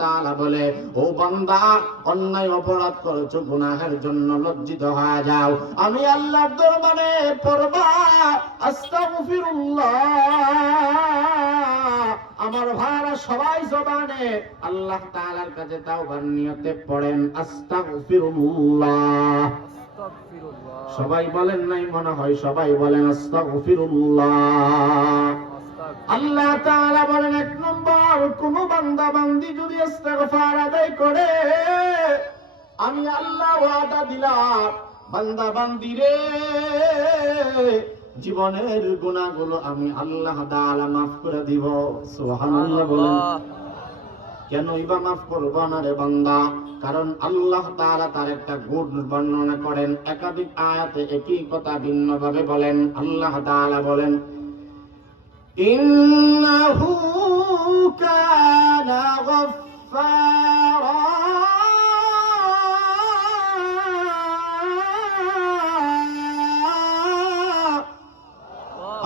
তাআলা বলে, ও বান্দা, অন্যায় অপরাধ করেছো, গুনাহের জন্য লজ্জিত হয়ে যাও, আমি আল্লাহর দরবারে পড়বা আস্তাগফিরুল্লাহ। আমার ভাইরা সবাই জবানে আল্লাহ তাআলার কাছে তাওবার নিয়তে পড়েন আস্তাগফিরুল্লাহ। সবাই বলেন নাই মনে হয়, সবাই বলেন আস্তাগফিরুল্লাহ। আল্লাহ তাআলা বলেন, এক নম্বর, কোন বান্দা বান্দি যদি ইস্তিগফার আদায় করে, আমি আল্লাহ ওয়াদা দিলাম বান্দা বান্দিরে জীবনের গুনাহগুলো আমি আল্লাহ তাআলা মাফ করে দিব। সুবহানাল্লাহ বলেন। কেন ইবা মাফ করব না রে বান্দা? কারণ আল্লাহ তাআলা তার একটা গুণ বর্ণনা করেন, একাধিক আয়াতে একই কথা ভিন্নভাবে বলেন। আল্লাহ তাআলা বলেন, ইন্নাহু কানা গফফারা,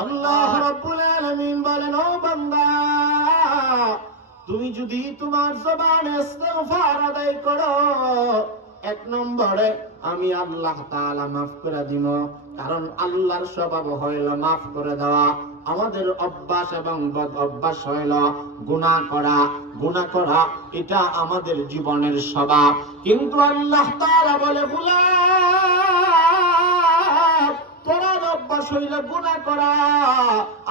আল্লাহ রাব্বুল আলামিন বলেন, ও বান্দা, তুমি যদি তোমার জবানে ইস্তিগফার আদায় করো, এক নম্বরে আমি আল্লাহ তাআলা মাফ করে দিব। কারণ আল্লাহর স্বভাব হইল মাফ করে দেওয়া। আমাদের অভ্যাস এবং বদ অভ্যাস হইল গুনাহ করা। গুনাহ করা এটা আমাদের জীবনের স্বভাব। কিন্তু আল্লাহ তাআলা বলে, গোলাম, তোমার অভ্যাস হইল গুনাহ করা,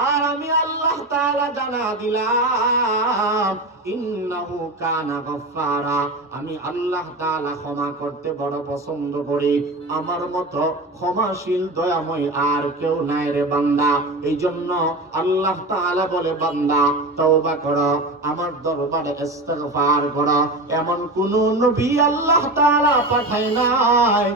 আর আমি আল্লাহ তাআলা জানা দিলাম ইন্নাহু কানা গফফারা, আমি আল্লাহ তাআলা ক্ষমা করতে বড় পছন্দ করি। আমার মতো ক্ষমাশীল দয়াময় আর কেউ নাই রে বান্দা। এই জন্য আল্লাহ তাআলা বলে, বান্দা তওবা করো, আমার দরবারে ইস্তিগফার করো। এমন কোন নবী আল্লাহ তাআলা পাঠায় নাই